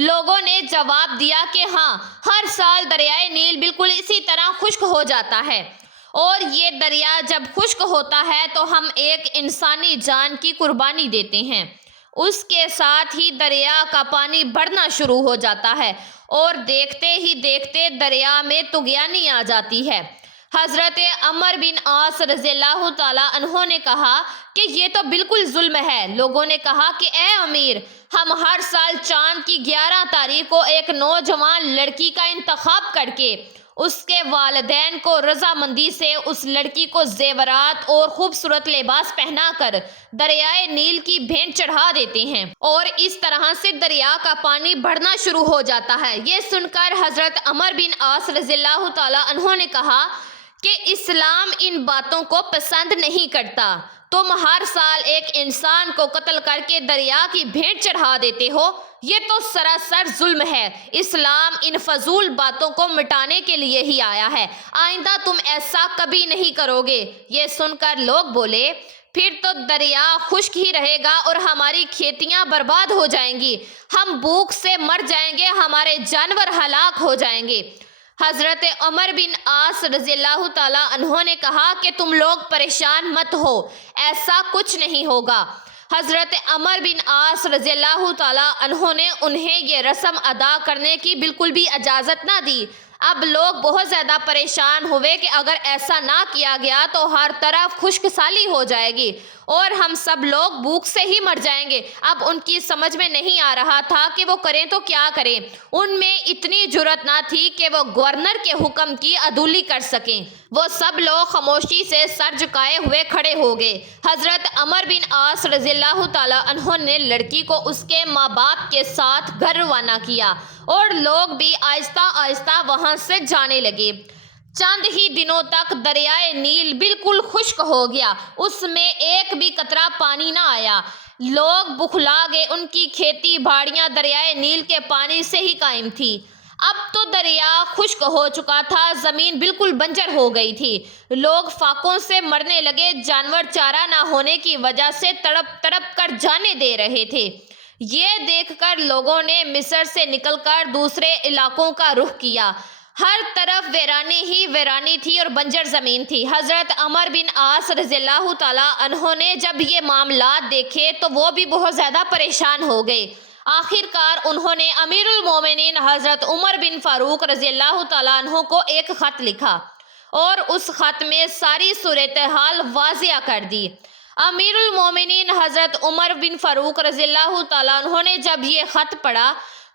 لوگوں نے جواب دیا کہ ہاں، ہر سال دریائے نیل بالکل اسی طرح خشک ہو جاتا ہے، اور یہ دریا جب خشک ہوتا ہے تو ہم ایک انسانی جان کی قربانی دیتے ہیں۔ اس کے ساتھ ہی دریا کا پانی بڑھنا شروع ہو جاتا ہے اور دیکھتے ہی دیکھتے دریا میں طغیانی آ جاتی ہے۔ حضرت عمر بن عاص رضی اللہ تعالیٰ عنہ نے کہا کہ یہ تو بالکل ظلم ہے۔ لوگوں نے کہا کہ اے امیر، ہم ہر سال چاند کی 11 تاریخ کو ایک نوجوان لڑکی کا انتخاب کر کے اس کے والدین کو رضامندی سے اس لڑکی کو زیورات اور خوبصورت لباس پہنا کر دریائے نیل کی بھینٹ چڑھا دیتے ہیں، اور اس طرح سے دریا کا پانی بڑھنا شروع ہو جاتا ہے۔ یہ سن کر حضرت عمر بن عاص رضی اللہ تعالیٰ عنہ نے کہا کہ اسلام ان باتوں کو پسند نہیں کرتا۔ تم ہر سال ایک انسان کو قتل کر کے دریا کی بھینٹ چڑھا دیتے ہو، یہ تو سراسر ظلم ہے۔ اسلام ان فضول باتوں کو مٹانے کے لیے ہی آیا ہے، آئندہ تم ایسا کبھی نہیں کرو گے۔ یہ سن کر لوگ بولے، پھر تو دریا خشک ہی رہے گا اور ہماری کھیتیاں برباد ہو جائیں گی، ہم بھوک سے مر جائیں گے، ہمارے جانور ہلاک ہو جائیں گے۔ حضرت عمر بن عاص رضی اللہ تعالیٰ عنہ نے کہا کہ تم لوگ پریشان مت ہو، ایسا کچھ نہیں ہوگا۔ حضرت عمر بن عاص رضی اللہ تعالیٰ عنہ نے انہیں یہ رسم ادا کرنے کی بالکل بھی اجازت نہ دی۔ اب لوگ بہت زیادہ پریشان ہوئے کہ اگر ایسا نہ کیا گیا تو ہر طرف خشک سالی ہو جائے گی اور ہم سب لوگ بھوک سے ہی مر جائیں گے۔ اب ان کی سمجھ میں نہیں آ رہا تھا کہ وہ کریں تو کیا کریں۔ ان میں اتنی جرأت نہ تھی کہ وہ گورنر کے حکم کی عدولی کر سکیں۔ وہ سب لوگ خاموشی سے سر جھکائے ہوئے کھڑے ہو گئے۔ حضرت عمر بن عاص رضی اللہ تعالیٰ عنہ نے لڑکی کو اس کے ماں باپ کے ساتھ گھر روانہ کیا اور لوگ بھی آہستہ آہستہ وہاں سے جانے لگے۔ چند ہی دنوں تک دریائے نیل بالکل خشک ہو گیا، اس میں ایک بھی قطرہ پانی نہ آیا۔ لوگ بخلا گئے، ان کی کھیتی باڑیاں دریائے نیل کے پانی سے ہی قائم تھی۔ اب تو دریا خشک ہو چکا تھا، زمین بالکل بنجر ہو گئی تھی، لوگ فاقوں سے مرنے لگے، جانور چارہ نہ ہونے کی وجہ سے تڑپ تڑپ کر جانیں دے رہے تھے۔ یہ دیکھ کر لوگوں نے مصر سے نکل کر دوسرے علاقوں کا رخ کیا۔ ہر طرف ویرانی ہی ویرانی تھی اور بنجر زمین تھی۔ حضرت عمر بن عاص رضی اللہ تعالیٰ عنہ نے جب یہ معاملات دیکھے تو وہ بھی بہت زیادہ پریشان ہو گئے۔ آخر کار انہوں نے امیر المومنین حضرت عمر بن فاروق رضی اللہ تعالیٰ عنہ کو ایک خط لکھا اور اس خط میں ساری صورتحال واضح کر دی۔ امیر المومنین حضرت عمر بن فاروق رضی اللہ تعالیٰ عنہ نے جب یہ خط پڑھا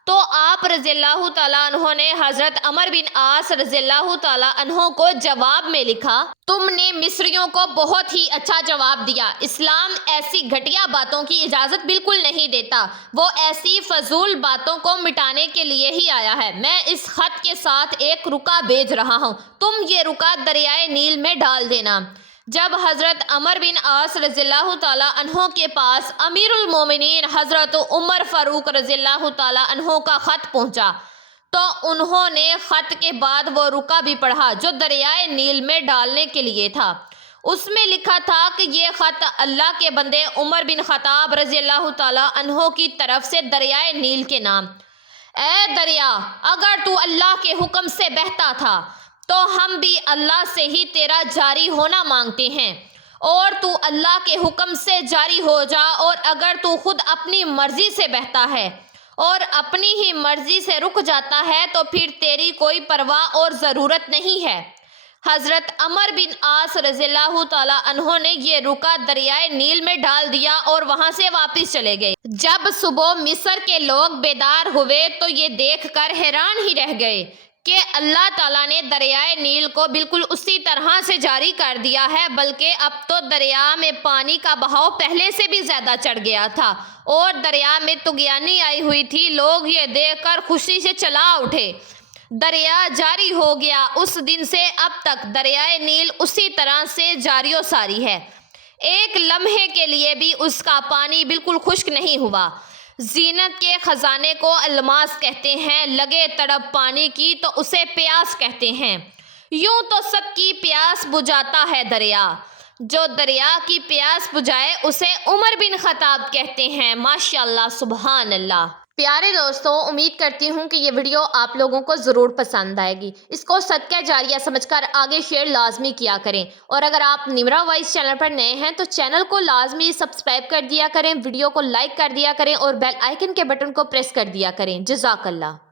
تو آپ رضی اللہ تعالیٰ عنہ نے حضرت عمر بن عاص رضی اللہ تعالیٰ عنہ کو جواب میں لکھا، تم نے مصریوں کو بہت ہی اچھا جواب دیا۔ اسلام ایسی گھٹیا باتوں کی اجازت بالکل نہیں دیتا، وہ ایسی فضول باتوں کو مٹانے کے لیے ہی آیا ہے۔ میں اس خط کے ساتھ ایک رکا بھیج رہا ہوں، تم یہ رکا دریائے نیل میں ڈال دینا۔ جب حضرت عمر بن عاص رضی اللہ تعالیٰ عنہ کے پاس امیر المومنین حضرت عمر فاروق رضی اللہ تعالیٰ عنہ کا خط پہنچا تو انہوں نے خط کے بعد وہ رکا بھی پڑھا جو دریائے نیل میں ڈالنے کے لیے تھا۔ اس میں لکھا تھا کہ یہ خط اللہ کے بندے عمر بن خطاب رضی اللہ تعالیٰ عنہ کی طرف سے دریائے نیل کے نام۔ اے دریا، اگر تو اللہ کے حکم سے بہتا تھا تو ہم بھی اللہ سے ہی تیرا جاری ہونا مانگتے ہیں، اور تو اللہ کے حکم سے جاری ہو جا، اور اگر تو خود اپنی مرضی سے بہتا ہے اور اپنی ہی مرضی سے رک جاتا ہے تو پھر تیری کوئی پرواہ اور ضرورت نہیں ہے۔ حضرت عمر بن عاص رضی اللہ تعالیٰ عنہ نے یہ رکا دریائے نیل میں ڈال دیا اور وہاں سے واپس چلے گئے۔ جب صبح مصر کے لوگ بیدار ہوئے تو یہ دیکھ کر حیران ہی رہ گئے کہ اللہ تعالیٰ نے دریائے نیل کو بالکل اسی طرح سے جاری کر دیا ہے، بلکہ اب تو دریا میں پانی کا بہاؤ پہلے سے بھی زیادہ چڑھ گیا تھا اور دریا میں طغیانی آئی ہوئی تھی۔ لوگ یہ دیکھ کر خوشی سے چلا اٹھے، دریا جاری ہو گیا۔ اس دن سے اب تک دریائے نیل اسی طرح سے جاری و ساری ہے، ایک لمحے کے لیے بھی اس کا پانی بالکل خشک نہیں ہوا۔ زینت کے خزانے کو الماس کہتے ہیں، لگے تڑپ پانی کی تو اسے پیاس کہتے ہیں۔ یوں تو سب کی پیاس بجھاتا ہے دریا، جو دریا کی پیاس بجھائے اسے عمر بن خطاب کہتے ہیں۔ ماشاءاللہ، سبحان اللہ۔ پیارے دوستوں، امید کرتی ہوں کہ یہ ویڈیو آپ لوگوں کو ضرور پسند آئے گی۔ اس کو صدقہ جاریہ سمجھ کر آگے شیئر لازمی کیا کریں، اور اگر آپ نمرا وائس چینل پر نئے ہیں تو چینل کو لازمی سبسکرائب کر دیا کریں، ویڈیو کو لائک کر دیا کریں اور بیل آئیکن کے بٹن کو پریس کر دیا کریں۔ جزاک اللہ۔